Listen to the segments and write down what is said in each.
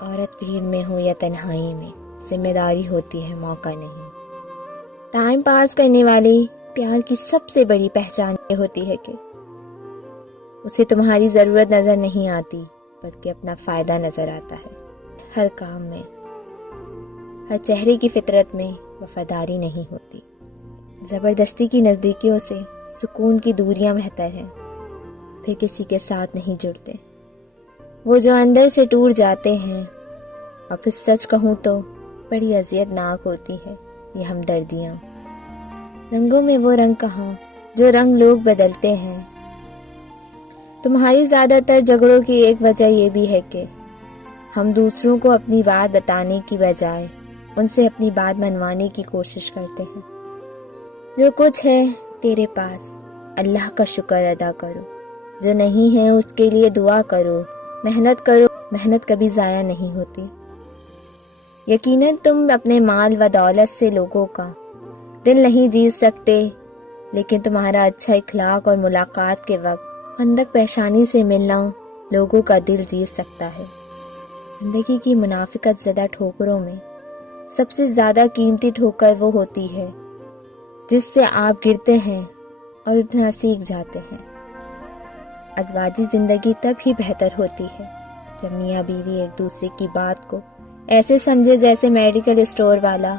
عورت بھیڑ میں ہو یا تنہائی میں، ذمہ داری ہوتی ہے، موقع نہیں۔ ٹائم پاس کرنے والے پیار کی سب سے بڑی پہچان یہ ہوتی ہے کہ اسے تمہاری ضرورت نظر نہیں آتی، بلکہ اپنا فائدہ نظر آتا ہے۔ ہر کام میں، ہر چہرے کی فطرت میں وفاداری نہیں ہوتی۔ زبردستی کی نزدیکیوں سے سکون کی دوریاں بہتر ہیں، پھر کسی کے ساتھ نہیں جڑتے۔ وہ جو اندر سے ٹوٹ جاتے ہیں، اور پھر سچ کہوں تو بڑی اذیت ناک ہوتی ہے یہ ہمدردیاں۔ رنگوں میں وہ رنگ کہاں جو رنگ لوگ بدلتے ہیں۔ تمہاری زیادہ تر جھگڑوں کی ایک وجہ یہ بھی ہے کہ ہم دوسروں کو اپنی بات بتانے کی بجائے ان سے اپنی بات منوانے کی کوشش کرتے ہیں۔ جو کچھ ہے تیرے پاس، اللہ کا شکر ادا کرو، جو نہیں ہے اس کے لیے دعا کرو، محنت کرو، محنت کبھی ضائع نہیں ہوتی۔ یقیناً تم اپنے مال و دولت سے لوگوں کا دل نہیں جیت سکتے، لیکن تمہارا اچھا اخلاق اور ملاقات کے وقت خندق پیشانی سے ملنا لوگوں کا دل جیت سکتا ہے۔ زندگی کی منافقت زدہ ٹھوکروں میں سب سے زیادہ قیمتی ٹھوکر وہ ہوتی ہے جس سے آپ گرتے ہیں اور اٹھنا سیکھ جاتے ہیں۔ ازواجی زندگی تب ہی بہتر ہوتی ہے جب میاں بیوی ایک دوسرے کی بات کو ایسے سمجھے جیسے میڈیکل اسٹور والا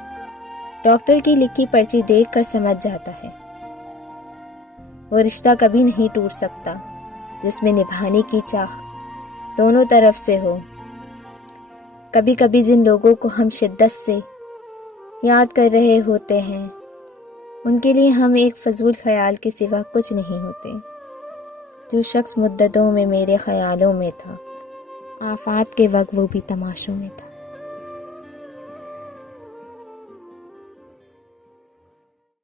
ڈاکٹر کی لکھی پرچی دیکھ کر سمجھ جاتا ہے۔ وہ رشتہ کبھی نہیں ٹوٹ سکتا جس میں نبھانے کی چاہ دونوں طرف سے ہو۔ کبھی کبھی جن لوگوں کو ہم شدت سے یاد کر رہے ہوتے ہیں ان کے لیے ہم ایک فضول خیال کے سوا کچھ نہیں ہوتے۔ جو شخص مدتوں میں میرے خیالوں میں تھا، آفات کے وقت وہ بھی تماشوں میں تھا۔